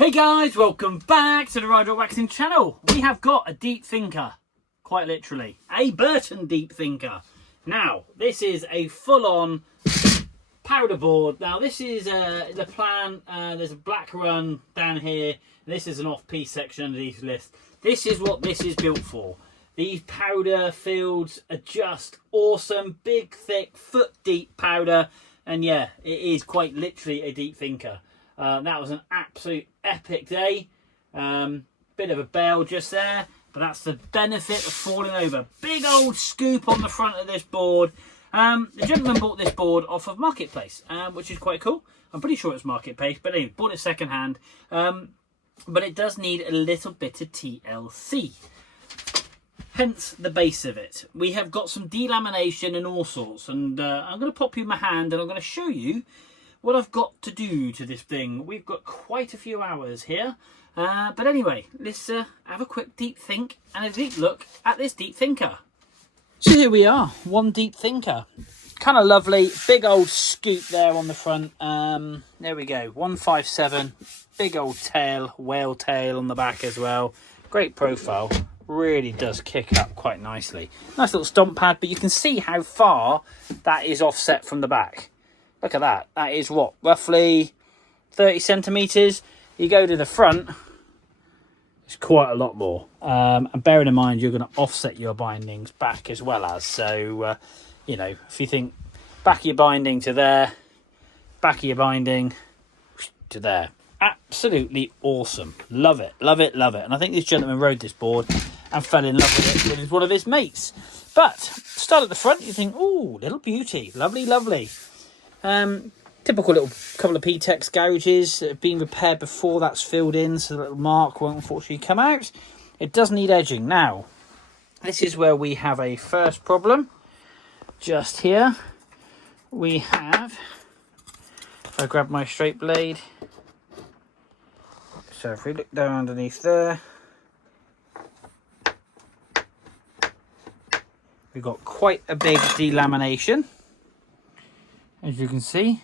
Hey guys, welcome back to the Rider Waxing channel. We have got a deep thinker, quite literally, a Burton deep thinker. Now, this is a full-on powder board. Now, this is the plan. There's a black run down here. This is an off-piece section underneath the list. This is what this is built for. These powder fields are just awesome. Big, thick, foot-deep powder. And yeah, it is quite literally a deep thinker. That was an absolute epic day. Bit of a bail just there, but that's the benefit of falling over. Big old scoop on the front of this board. The gentleman bought this board off of Marketplace, which is quite cool. I'm pretty sure it's Marketplace, but anyway, bought it second hand. But it does need a little bit of TLC. Hence the base of it. We have got some delamination and all sorts, and I'm going to pop you my hand and I'm going to show you what I've got to do to this thing. We've got quite a few hours here. But anyway, let's have a quick deep think and a deep look at this deep thinker. So here we are, one deep thinker. Kind of lovely, big old scoop there on the front. There we go, 157, big old tail, whale tail on the back as well. Great profile, really does kick up quite nicely. Nice little stomp pad, but you can see how far that is offset from the back. Look at that. That is what? Roughly 30 centimetres. You go to the front, it's quite a lot more. And bearing in mind, you're going to offset your bindings back as well as. So, you know, if you think back of your binding to there, back of your binding to there. Absolutely awesome. Love it, love it, love it. And I think this gentleman rode this board and fell in love with it with one of his mates. But, start at the front, you think, ooh, little beauty. Lovely, lovely. Typical little couple of P-Tex gouges that have been repaired before that's filled in, so the little mark won't unfortunately come out. It does need edging. Now, this is where we have a first problem. Just here, we have, if I grab my straight blade, so if we look down underneath there, we've got quite a big delamination, as you can see.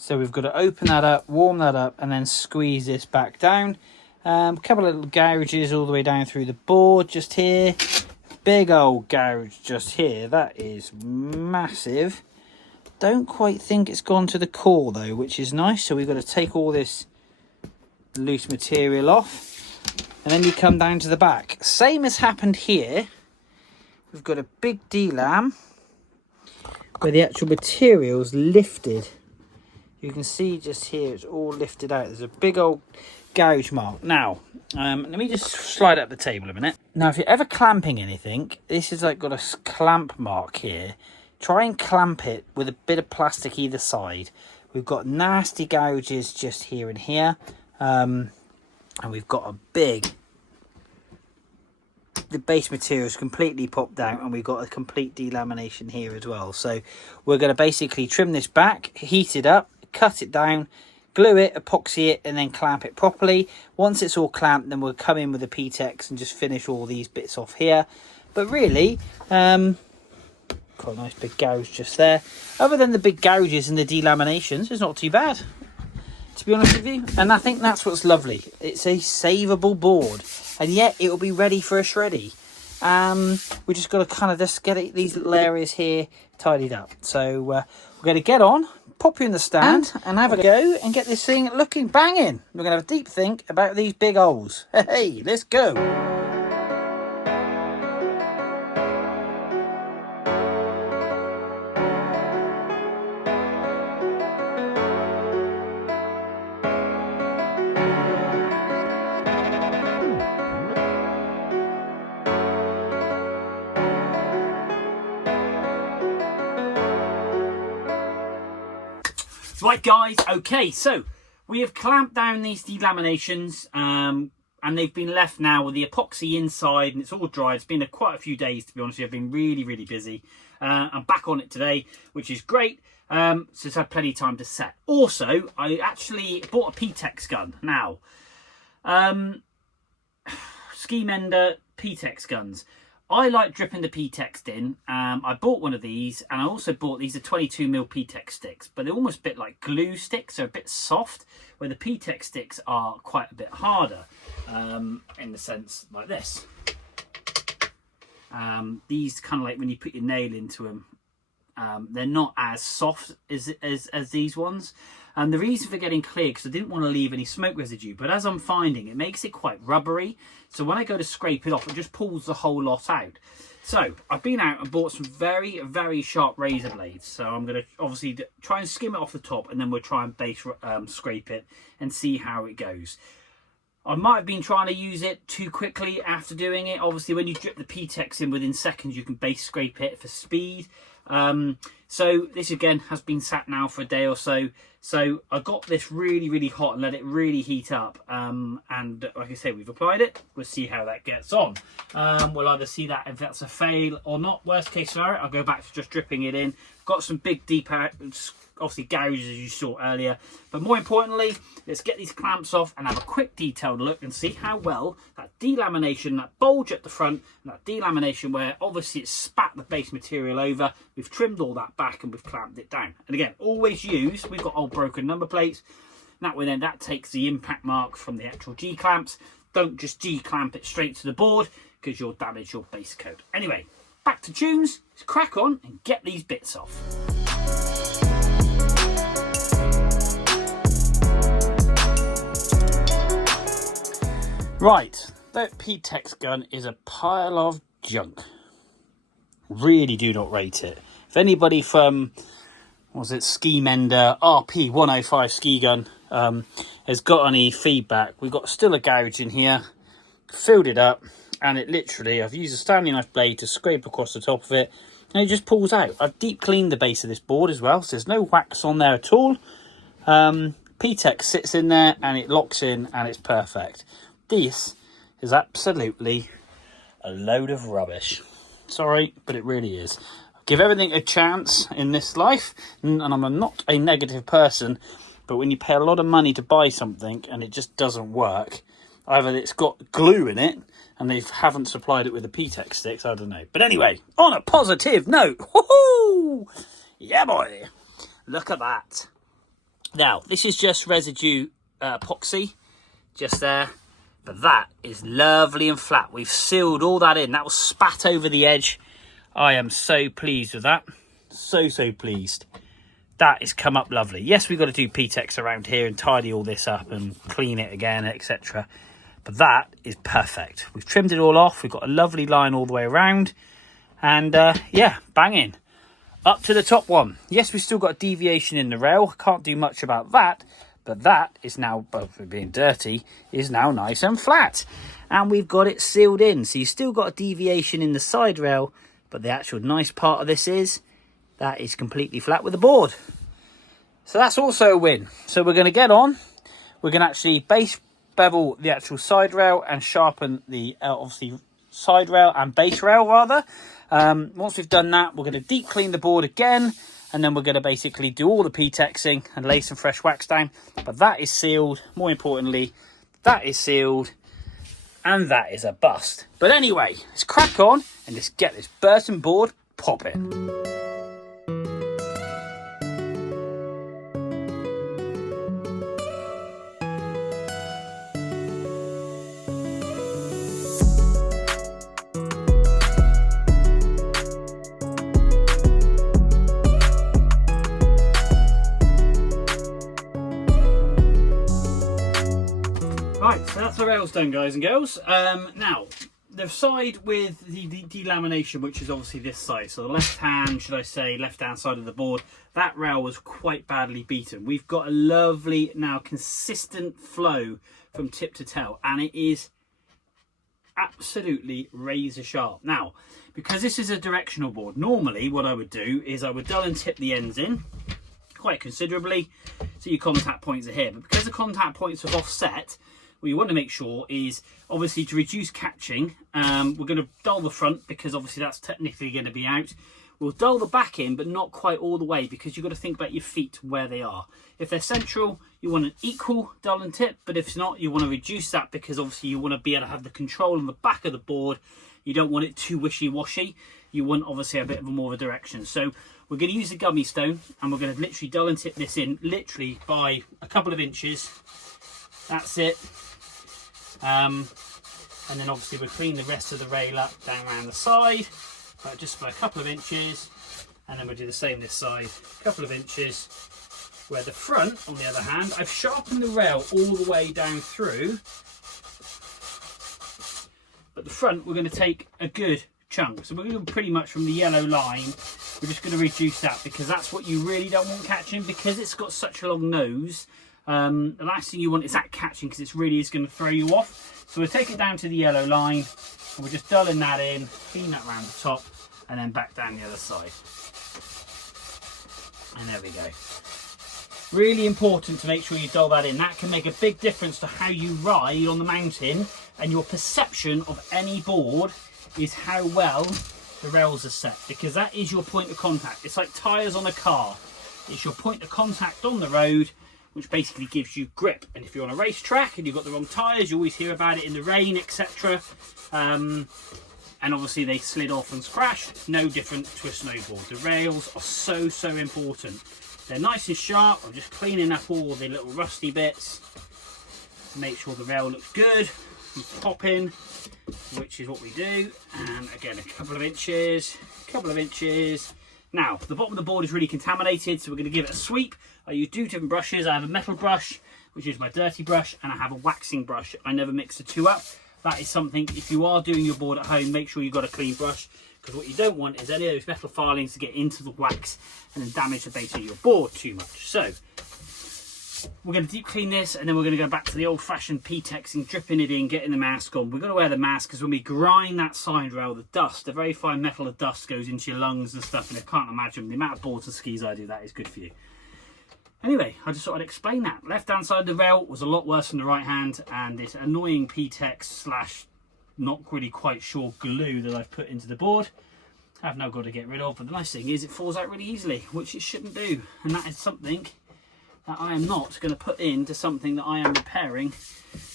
So we've got to open that up, warm that up, and then squeeze this back down. A couple of little gouges all the way down through the board just here. Big old gouge just here. That is massive. Don't quite think it's gone to the core though, which is nice. So we've got to take all this loose material off. And then you come down to the back. Same as happened here. We've got a big delam where the actual material's lifted. You can see just here it's all lifted out. There's a big old gouge mark. Now, let me just slide up the table a minute. Now, if you're ever clamping anything, this is like got a clamp mark here. Try and clamp it with a bit of plastic either side. We've got nasty gouges just here and here. And we've got a big... The base material is completely popped out, and we've got a complete delamination here as well. So we're going to basically trim this back, heat it up, cut it down, glue it, epoxy it, and then clamp it properly. Once it's all clamped, then we'll come in with a P-Tex and just finish all these bits off here. But really, got a nice big gouge just there. Other than the big gouges and the delaminations, it's not too bad, to be honest with you. And I think that's what's lovely. It's a savable board, and yet it will be ready for a shreddy. We just got to kind of just get these little areas here tidied up. So we're going to get on, pop you in the stand and have a go and get this thing looking banging. We're going to have a deep think about these big holes. Hey, let's go. Right guys, okay, so we have clamped down these delaminations and they've been left now with the epoxy inside, and it's all dry. It's been quite a few days, to be honest with you. I've been really busy. I'm back on it today, which is great. So it's had plenty of time to set. Also, I actually bought a P-Tex gun. Now, ski mender P-Tex guns. I like dripping the P-Text in. I bought one of these, and I also bought, these are 22mm P-Text sticks, but they're almost a bit like glue sticks. They're a bit soft, where the P-Text sticks are quite a bit harder, in the sense like this. These kind of like when you put your nail into them, they're not as soft as these ones. And the reason for getting clear, because I didn't want to leave any smoke residue, but as I'm finding, it makes it quite rubbery. So when I go to scrape it off, it just pulls the whole lot out. So I've been out and bought some very, very sharp razor blades. So I'm going to obviously try and skim it off the top, and then we'll try and base scrape it and see how it goes. I might have been trying to use it too quickly after doing it. Obviously, when you drip the P-Tex in within seconds, you can base scrape it for speed. So this again has been sat now for a day or so. So I got this really, really hot and let it really heat up. And like I say, we've applied it. We'll see how that gets on. We'll either see that if that's a fail or not. Worst case scenario, I'll go back to just dripping it in. Got some big, deep, obviously gouges as you saw earlier. But more importantly, let's get these clamps off and have a quick detailed look and see how well that delamination, that bulge at the front, and that delamination where obviously it's spat the base material over, we've trimmed all that back and we've clamped it down. And again, always use, we've got old broken number plates. That way then that takes the impact mark from the actual G-clamps. Don't just G-clamp it straight to the board because you'll damage your base coat. Anyway, back to tunes, let's crack on and get these bits off. Right, that P-Tex gun is a pile of junk. Really do not rate it. If anybody from, was it Ski Mender RP 105 ski gun has got any feedback, we've got still a gouge in here, filled it up, and it literally, I've used a Stanley knife blade to scrape across the top of it, and it just pulls out. I've deep cleaned the base of this board as well, so there's no wax on there at all. P-Tex sits in there and it locks in and it's perfect. This is absolutely a load of rubbish. Sorry, but it really is. Give everything a chance in this life, and I'm not a negative person, but when you pay a lot of money to buy something and it just doesn't work, either it's got glue in it and they haven't supplied it with the P-Tex sticks, I don't know. But anyway, on a positive note, woohoo! Yeah, boy! Look at that. Now, this is just residue epoxy, just there. But that is lovely and flat. We've sealed all that in. That was spat over the edge. I am so pleased with that. So pleased. That has come up lovely. Yes, we've got to do P-Tex around here and tidy all this up and clean it again, etc. But that is perfect. We've trimmed it all off. We've got a lovely line all the way around. And yeah, banging. Up to the top one. Yes, we've still got a deviation in the rail. Can't do much about that. But that is now, both being dirty, is now nice and flat. And we've got it sealed in. So you've still got a deviation in the side rail. But the actual nice part of this is, that is completely flat with the board. So that's also a win. So we're going to get on. We're going to actually base bevel the actual side rail and sharpen the, obviously, side rail and base rail rather. Once we've done that, we're going to deep clean the board again. And then we're going to basically do all the P-Texing and lay some fresh wax down. But that is sealed. More importantly, that is sealed. And that is a bust. But anyway, let's crack on and let's get this Burton board popping. Right, so that's the rails done, guys and girls. Now, the side with the delamination, which is obviously this side, so the left hand, should I say, left hand side of the board, that rail was quite badly beaten. We've got a lovely, now consistent flow from tip to tail, and it is absolutely razor sharp. Now, because this is a directional board, normally what I would do is I would dull and tip the ends in quite considerably, so your contact points are here. But because the contact points are offset, what you want to make sure is, obviously, to reduce catching, we're going to dull the front because obviously that's technically going to be out. We'll dull the back in, but not quite all the way, because you've got to think about your feet where they are. If they're central, you want an equal dull and tip, but if not, you want to reduce that because obviously you want to be able to have the control on the back of the board You don't want it too wishy-washy. You want obviously a bit of a more of a direction. So we're going to use the gummy stone, and we're going to literally dull and tip this in literally by a couple of inches. That's it. And then obviously we'll clean the rest of the rail up down around the side, but just by a couple of inches. And then we'll do the same this side, a couple of inches. Where the front, on the other hand, I've sharpened the rail all the way down through. But the front, we're going to take a good chunk. So we're going to pretty much from the yellow line, we're just going to reduce that, because that's what you really don't want catching, because it's got such a long nose. The last thing you want is that catching, because it really is going to throw you off. So we'll take it down to the yellow line, and we're just dulling that in, clean that around the top, and then back down the other side. And there we go. Really important to make sure you dull that in. That can make a big difference to how you ride on the mountain, and your perception of any board is how well the rails are set, because that is your point of contact. It's like tyres on a car. It's your point of contact on the road, which basically gives you grip. And if you're on a racetrack and you've got the wrong tyres, you always hear about it in the rain, etc. And obviously they slid off and scratched. It's no different to a snowboard. The rails are so important. They're nice and sharp. I'm just cleaning up all the little rusty bits to make sure the rail looks good and popping, which is what we do. And again, a couple of inches. Now, the bottom of the board is really contaminated, so we're going to give it a sweep. I use 2 different brushes. I have a metal brush, which is my dirty brush, and I have a waxing brush. I never mix the two up. That is something, if you are doing your board at home, make sure you've got a clean brush, because what you don't want is any of those metal filings to get into the wax and then damage the base of your board too much. So we're going to deep clean this, and then we're going to go back to the old-fashioned P-Texing, dripping it in, getting the mask on. We've got to wear the mask, because when we grind that side rail, the dust, the very fine metal of dust goes into your lungs and stuff, and I can't imagine the amount of boards and skis I do, that is good for you. Anyway, I just thought I'd explain that. Left hand side of the rail was a lot worse than the right hand, and this annoying P-Tex / not really quite sure glue that I've put into the board, I've now got to get rid of. But the nice thing is it falls out really easily, which it shouldn't do, and that is something that I am not going to put into something that I am repairing,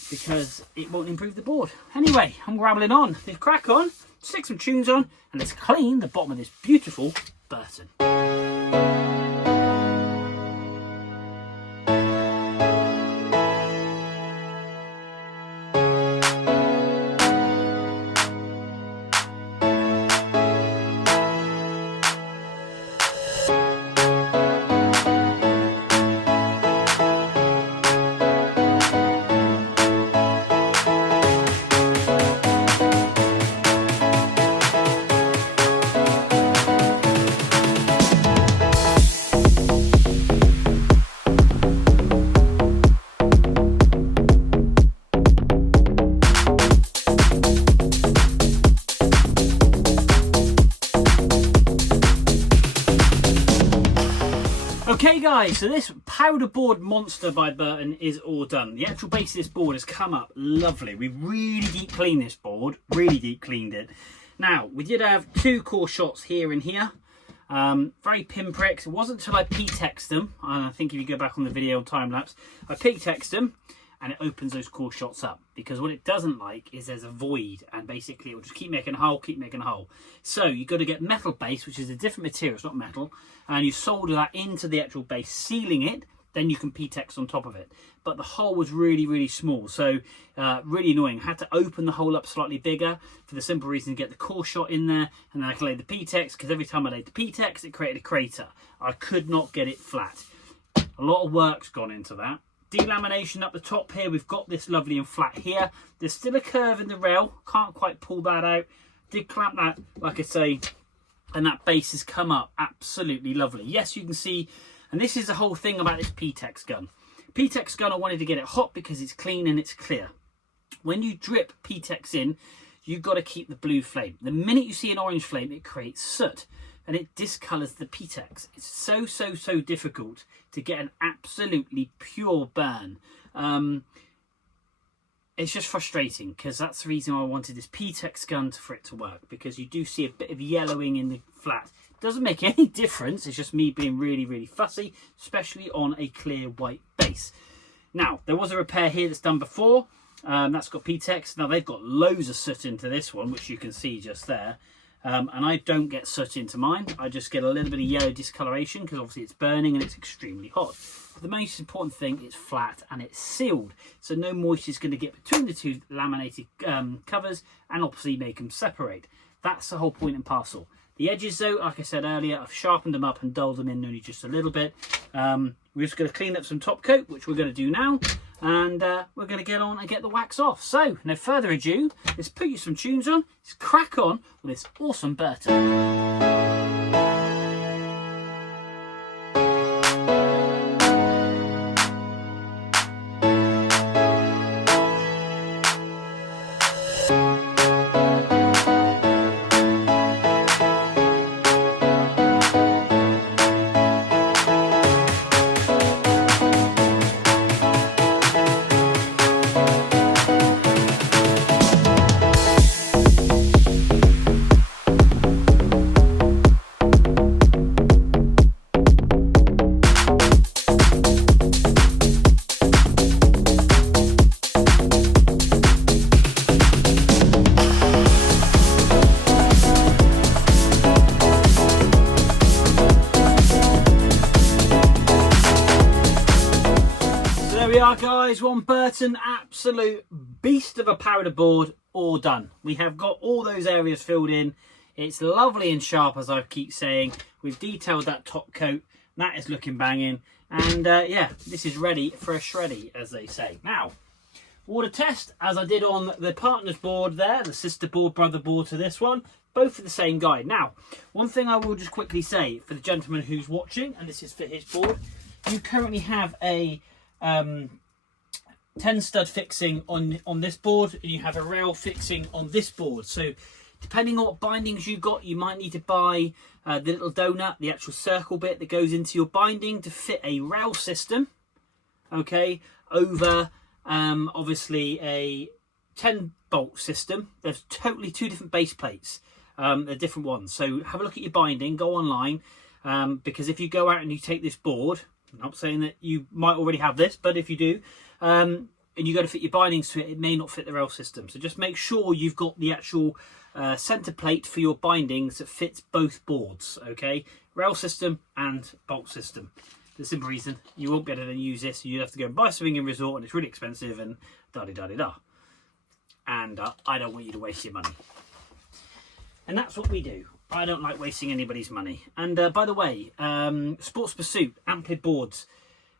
because it won't improve the board. Anyway, I'm grabbling on. Let's crack on, stick some tunes on, and let's clean the bottom of this beautiful Burton. Okay guys, so this powder board monster by Burton is all done. The actual base of this board has come up lovely. We really deep cleaned this board, really deep cleaned it. Now, we did have 2 core shots here and here. Very pinpricks. It wasn't until I P-Texed them, and I think if you go back on the video on time lapse, I P-Texed them, and it opens those core shots up, because what it doesn't like is there's a void, and basically it will just keep making a hole, So you've got to get metal base, which is a different material, it's not metal, and you solder that into the actual base, sealing it, then you can P-Tex on top of it. But the hole was really small, so really annoying. I had to open the hole up slightly bigger for the simple reason to get the core shot in there, and then I could lay the P-Tex, because every time I laid the P-Tex it created a crater. I could not get it flat. A lot of work's gone into that. Delamination up the top here, we've got this lovely and flat here. There's still a curve in the rail, can't quite pull that out. Did clamp that, like I say, and that base has come up absolutely lovely. Yes, you can see, and this is the whole thing about this P-Tex gun. P-Tex gun, I wanted to get it hot because it's clean and it's clear. When you drip P-Tex in, you've got to keep the blue flame. The minute you see an orange flame, it creates soot, and it discolours the P-Tex. It's so difficult to get an absolutely pure burn. It's just frustrating, because that's the reason I wanted this P-Tex gun for it to work, because you do see a bit of yellowing in the flat. It doesn't make any difference, it's just me being really fussy, especially on a clear white base. Now, there was a repair here that's done before. That's got PTEX. Now they've got loads of soot into this one, which you can see just there. And I don't get soot into mine. I just get a little bit of yellow discoloration because obviously it's burning and it's extremely hot. But the most important thing, it's flat and it's sealed. So no moisture is going to get between the two laminated covers and obviously make them separate. That's the whole point and parcel. The edges though, like I said earlier, I've sharpened them up and dulled them in only just a little bit. We're just going to clean up some top coat, which we're going to do now. And we're going to get on and get the wax off. So, no further ado, let's put you some tunes on. Let's crack on with this awesome Burton. We are, guys, one Burton absolute beast of a powder board, all done. We have got all those areas filled in. It's lovely and sharp, as I keep saying. We've detailed that top coat. That is looking banging. And yeah, this is ready for a shreddy, as they say. Now, water test, as I did on the partner's board there, the sister board, brother board to this one, both for the same guy. Now, one thing I will just quickly say for the gentleman who's watching, and this is for his board, you currently have a 10 stud fixing on this board, and you have a rail fixing on this board. So depending on what bindings you've got, you might need to buy the little donut, the actual circle bit that goes into your binding to fit a rail system, okay, over obviously a 10 bolt system. There's totally two different base plates. They're different ones. So have a look at your binding, go online, because if you go out and you take this board, I'm not saying that you might already have this, but if you do, and you go to fit your bindings to it, it may not fit the rail system. So just make sure you've got the actual center plate for your bindings that fits both boards, okay? Rail system and bolt system. The simple reason, you won't be able to use this. You'd have to go and buy something in resort, and it's really expensive, and da-di-da-di-da. And I don't want you to waste your money. And that's what we do. I don't like wasting anybody's money. And by the way, Sports Pursuit, Amplid boards.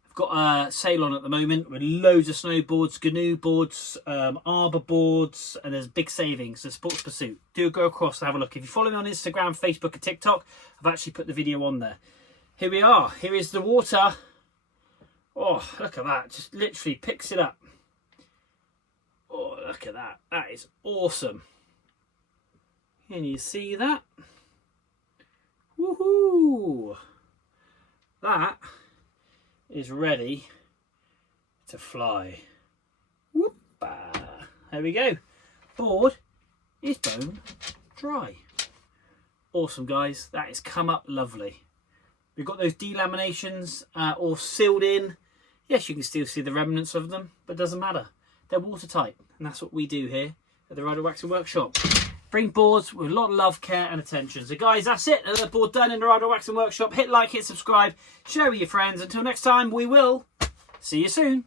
I've got a sale on at the moment with loads of snowboards, GNU boards, Arbor boards, and there's big savings. So Sports Pursuit. Do go across and have a look. If you follow me on Instagram, Facebook, and TikTok, I've actually put the video on there. Here we are. Here is the water. Oh, look at that. Just literally picks it up. Oh, look at that. That is awesome. Can you see that? Woohoo! That is ready to fly. Whoop-a. There we go. Board is bone dry. Awesome, guys. That has come up lovely. We've got those delaminations all sealed in. Yes, you can still see the remnants of them, but it doesn't matter. They're watertight, and that's what we do here at the Rider Waxing Workshop. Bring boards with a lot of love, care and attention. So guys, that's it. Another board done in the Rider Waxing Workshop. Hit like, hit subscribe, share with your friends. Until next time, we will see you soon.